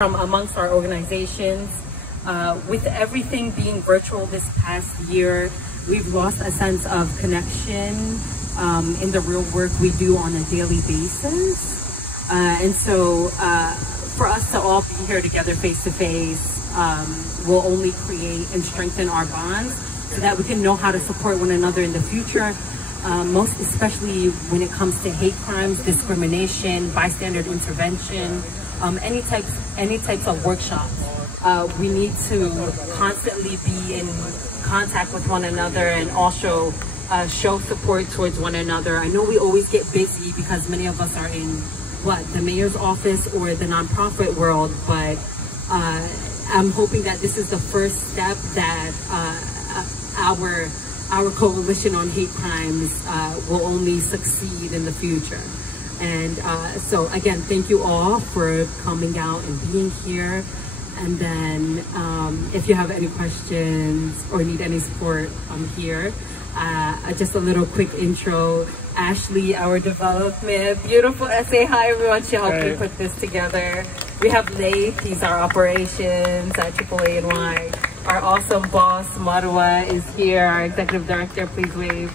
from amongst our organizations. With everything being virtual this past year, we've lost a sense of connection in the real work we do on a daily basis. And so for us to all be here together face to face will only create and strengthen our bonds so that we can know how to support one another in the future. Most especially when it comes to hate crimes, discrimination, bystander intervention, any types of workshops. We need to constantly be in contact with one another and also show support towards one another. I know we always get busy because many of us are in the mayor's office or the nonprofit world, but I'm hoping that this is the first step that our coalition on hate crimes will only succeed in the future. And so again, thank you all for coming out and being here. And then if you have any questions or need any support, I'm here. Just a little quick intro. Ashley, our development, beautiful essay. Hi everyone, she helped me put this together. We have Laith, he's our operations at AAA&Y. Our awesome boss, Marwa, is here, our executive director, please wave.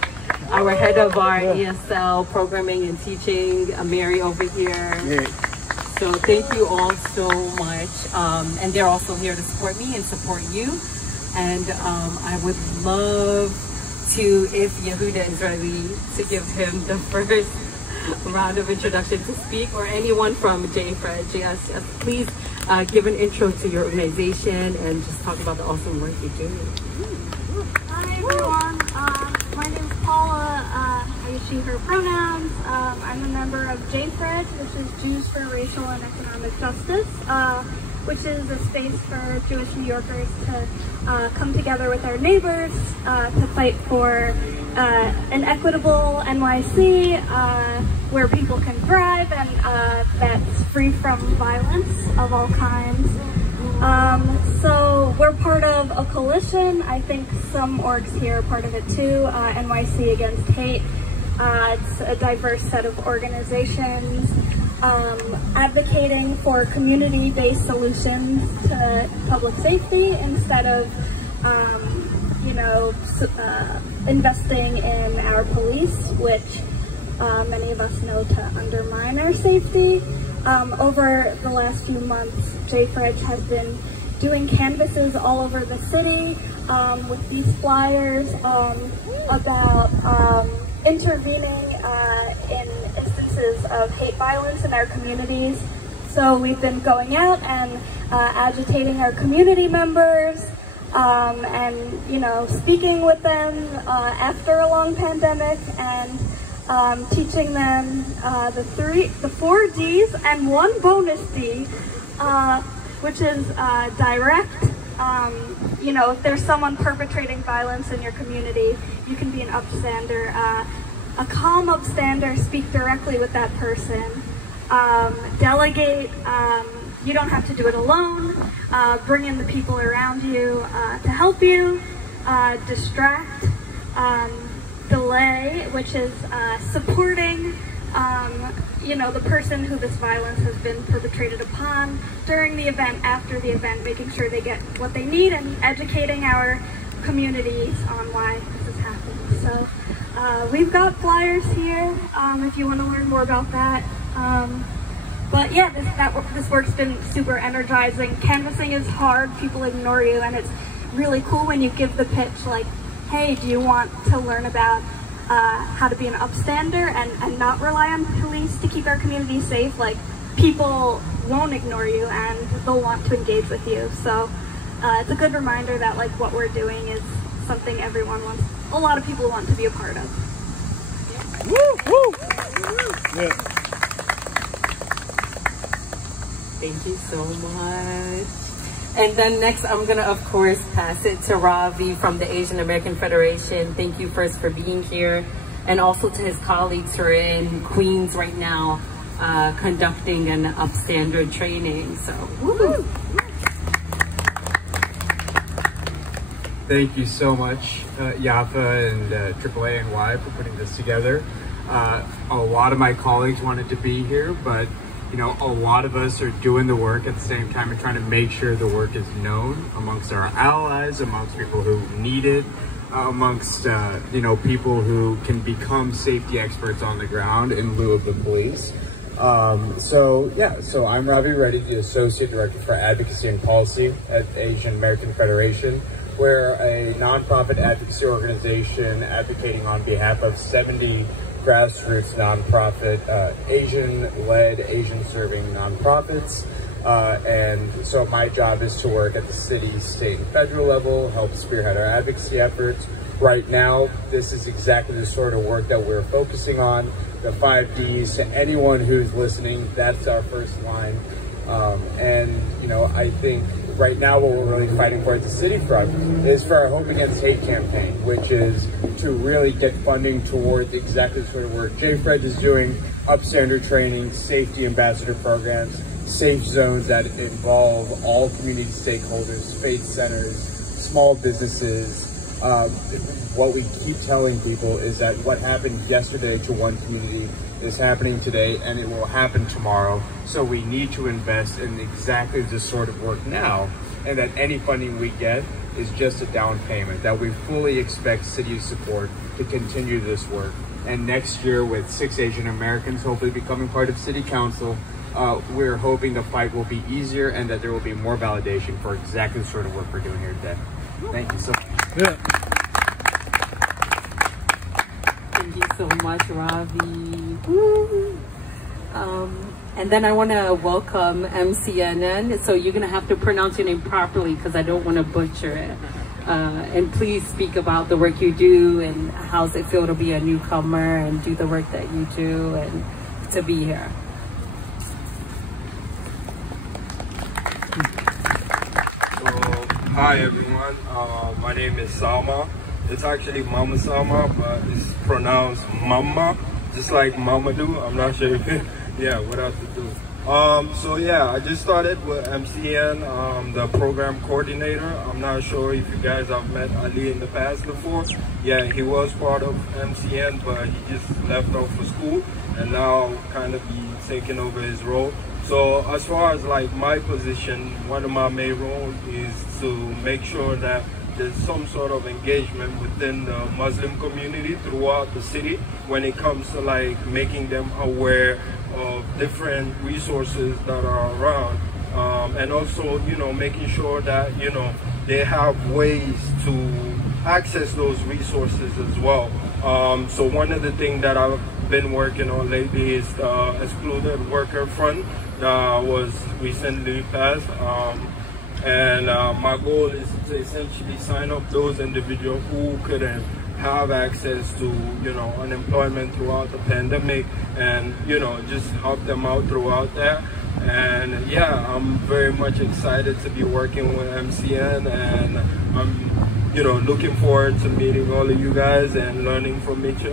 Our head of our ESL programming and teaching, Mary over here. So thank you all so much. And they're also here to support me and support you. And I would love to, if Yehuda is ready, to give him the first round of introduction to speak, or anyone from JFRED. Yes, please give an intro to your organization and just talk about the awesome work you're doing. Hi everyone, my name is Paula. I use she, her pronouns. I'm a member of JFRED, which is Jews for Racial and Economic Justice, which is a space for Jewish New Yorkers to come together with our neighbors to fight for an equitable NYC where people can thrive and that's free from violence of all kinds. So we're part of a coalition. I think some orgs here are part of it too, NYC Against Hate. It's a diverse set of organizations advocating for community-based solutions to public safety instead of, investing in our police, which many of us know to undermine our safety. Over the last few months, JFRED has been doing canvases all over the city with these flyers about intervening in instances of hate violence in our communities. So we've been going out and agitating our community members and speaking with them after a long pandemic and teaching them the 4 Ds and one bonus D, which is direct. If there's someone perpetrating violence in your community, you can be an upstander. A calm upstander, speak directly with that person. Delegate, you don't have to do it alone. Bring in the people around you to help you. Distract. Delay, which is supporting the person who this violence has been perpetrated upon during the event, after the event, making sure they get what they need, and educating our communities on why this is happening. So we've got flyers here if you want to learn more about that. But yeah, this work's been super energizing. Canvassing is hard, people ignore you, and it's really cool when you give the pitch like, hey, do you want to learn about how to be an upstander and not rely on police to keep our community safe? Like, people won't ignore you and they'll want to engage with you. So it's a good reminder that what we're doing is something a lot of people want to be a part of. Woo, woo. Yeah. Thank you so much. And then next, I'm gonna, of course, pass it to Ravi from the Asian American Federation. Thank you first for being here, and also to his colleagues who are in Queens right now, conducting an upstander training. So, woo! Thank you so much, Yafa and AAA&Y for putting this together. A lot of my colleagues wanted to be here, but you know, a lot of us are doing the work at the same time and trying to make sure the work is known amongst our allies, amongst people who need it, amongst, you know, people who can become safety experts on the ground in lieu of the police. So I'm Ravi Reddy, the Associate Director for Advocacy and Policy at Asian American Federation. We're a nonprofit advocacy organization advocating on behalf of 70 grassroots nonprofit, Asian-led, Asian-serving nonprofits. And so my job is to work at the city, state, and federal level, help spearhead our advocacy efforts. Right now, this is exactly the sort of work that we're focusing on. The 5 Ds, to anyone who's listening, that's our first line. And, you know, I think right now what we're really fighting for at the city front is for our Hope Against Hate campaign, which is to really get funding towards exactly the sort of work JFred is doing, upstander training, safety ambassador programs, safe zones that involve all community stakeholders, faith centers, small businesses. What we keep telling people is that what happened yesterday to one community is happening today, and it will happen tomorrow. So we need to invest in exactly this sort of work now, and that any funding we get is just a down payment, that we fully expect city support to continue this work. And next year, with 6 Asian Americans hopefully becoming part of city council, we're hoping the fight will be easier and that there will be more validation for exactly the sort of work we're doing here today. Thank you so much. Yeah. Thank you so much, Ravi. Woo. And then I want to welcome MCNN. So you're going to have to pronounce your name properly because I don't want to butcher it. And please speak about the work you do and how's it feel to be a newcomer and do the work that you do and to be here. Hi everyone, my name is Salma. It's actually Mama Salma, but it's pronounced Mama, just like Mamadou. I'm not sure if yeah, what else to do. So yeah, I just started with MCN, the program coordinator. I'm not sure if you guys have met Ali in the past before. Yeah, he was part of MCN, but he just left off for school and now kind of be taking over his role. So as far as like my position, one of my main roles is to make sure that there's some sort of engagement within the Muslim community throughout the city when it comes to like making them aware of different resources that are around, and also, you know, making sure that, you know, they have ways to access those resources as well. So one of the things that I've been working on lately is the Excluded Worker Fund that was recently passed. And my goal is to essentially sign up those individuals who couldn't have access to, you know, unemployment throughout the pandemic, and, you know, just help them out throughout that. And yeah, I'm very much excited to be working with MCN, and I'm, you know, looking forward to meeting all of you guys and learning from each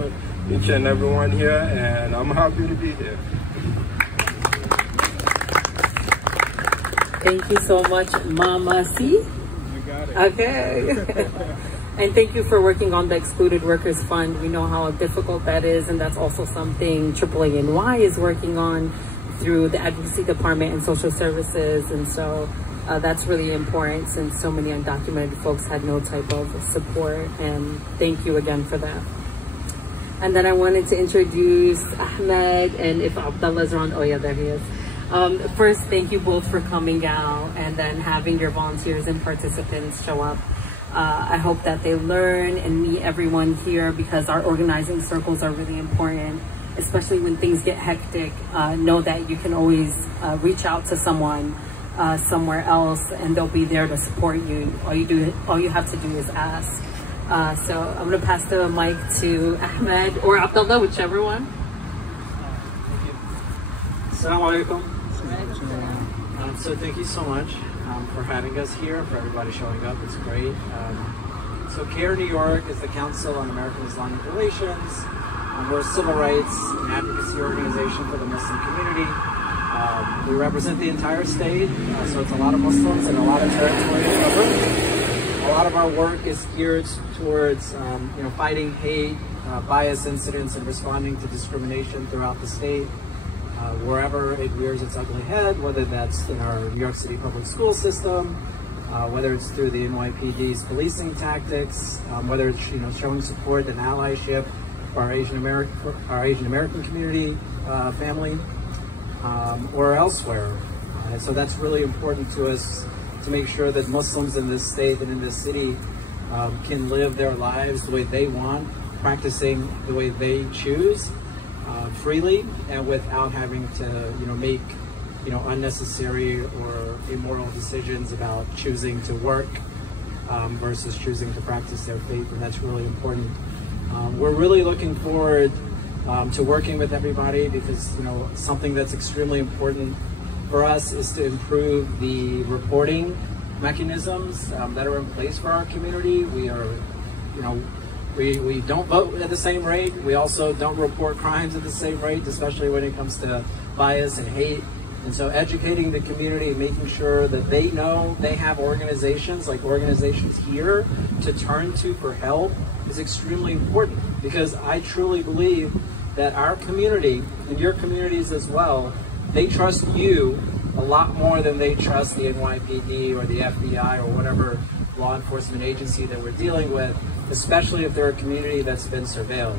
and everyone here, and I'm happy to be here. Thank you so much, Mama C. You got it. Okay. And thank you for working on the Excluded Workers Fund. We know how difficult that is, and that's also something AAANY is working on through the Advocacy Department and Social Services. And so that's really important since so many undocumented folks had no type of support. And thank you again for that. And then I wanted to introduce Ahmed, and if Abdullah's around, oh yeah, there he is. First, thank you both for coming out and then having your volunteers and participants show up. I hope that they learn and meet everyone here, because our organizing circles are really important, especially when things get hectic. Know that you can always reach out to someone somewhere else and they'll be there to support you. All you have to do is ask. So I'm going to pass the mic to Ahmed or Abdullah, whichever one. Assalamu alaikum. So thank you so much for having us here, for everybody showing up. It's great. So CARE New York is the Council on American Islamic Relations. We're a civil rights and advocacy organization for the Muslim community. We represent the entire state, so it's a lot of Muslims and a lot of territory to cover. A lot of our work is geared towards you know, fighting hate, bias incidents, and responding to discrimination throughout the state. wherever it rears its ugly head, whether that's in our New York City public school system, whether it's through the NYPD's policing tactics, whether it's showing support and allyship for our Asian American community, family, or elsewhere. So that's really important to us, to make sure that Muslims in this state and in this city can live their lives the way they want, practicing the way they choose, freely and without having to make unnecessary or immoral decisions about choosing to work versus choosing to practice their faith. And that's really important. We're really looking forward to working with everybody, because something that's extremely important for us is to improve the reporting mechanisms that are in place for our community. We are, we don't vote at the same rate. We also don't report crimes at the same rate, especially when it comes to bias and hate. And so educating the community, making sure that they know they have organizations like organizations here to turn to for help is extremely important, because I truly believe that our community and your communities as well, they trust you a lot more than they trust the NYPD or the FBI or whatever law enforcement agency that we're dealing with, especially if they're a community that's been surveilled.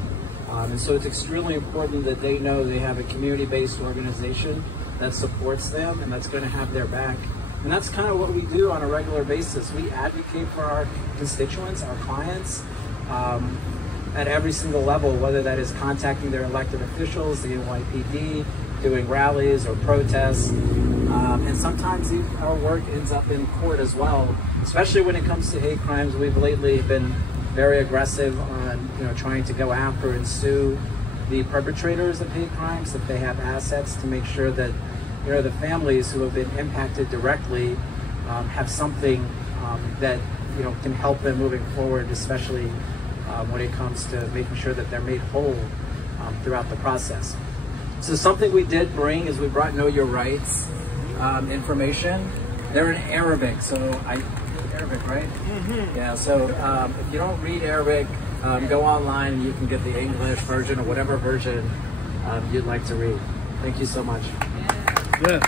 And so it's extremely important that they know they have a community-based organization that supports them and that's going to have their back. And that's kind of what we do on a regular basis. We advocate for our constituents, our clients, at every single level, whether that is contacting their elected officials, the NYPD, doing rallies or protests. And sometimes our work ends up in court as well, especially when it comes to hate crimes. We've lately been very aggressive on trying to go after and sue the perpetrators of hate crimes if they have assets, to make sure that the families who have been impacted directly have something that can help them moving forward, especially when it comes to making sure that they're made whole throughout the process. So something we did bring is we brought Know Your Rights information. They're in Arabic, so Arabic, right? Mm-hmm. Yeah, so if you don't read Arabic, go online and you can get the English version or whatever version you'd like to read. Thank you so much. Yeah.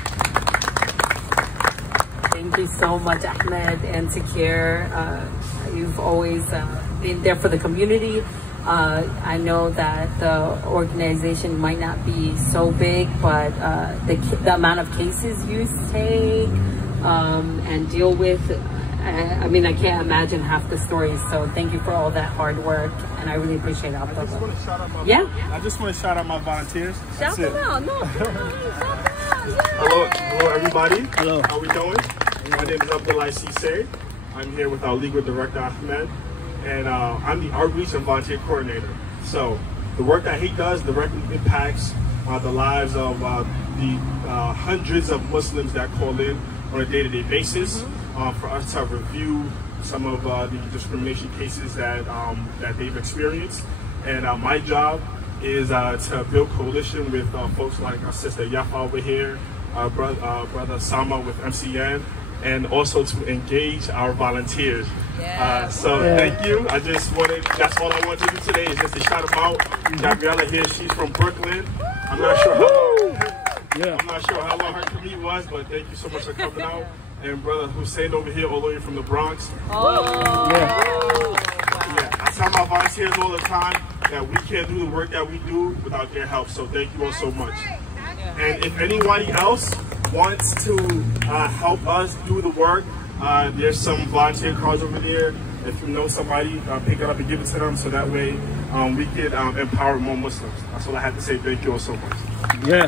Thank you so much, Ahmed and Takir. You've always been there for the community. I know that the organization might not be so big, but the amount of cases you take and deal with, I mean, I can't imagine half the stories. So thank you for all that hard work, and I really appreciate it. I just want to shout out my I just want to shout out my volunteers. Shout them out. No, shout them out. Hello everybody. Hello. How we doing? My name is Abdullah Cisse. I'm here with our legal director Ahmed, and I'm the Outreach and Volunteer Coordinator. So the work that he does directly impacts the lives of the hundreds of Muslims that call in on a day-to-day basis for us to review some of the discrimination cases that they've experienced. And my job is to build coalition with folks like our sister Yafa over here, brother Sama with MCN, and also to engage our volunteers. Thank you. That's all I want to do today, is just to shout them out. Gabriella here, she's from Brooklyn. I'm not sure how long her commute was, but thank you so much for coming out. And brother Hussein over here, all the way from the Bronx. I tell my volunteers all the time that we can't do the work that we do without their help. So thank you all so much. And if anybody else wants to help us do the work, there's some volunteer cards over there. If you know somebody, pick it up and give it to them, so that way we can empower more Muslims. That's all I have to say. Thank you all so much. Yeah.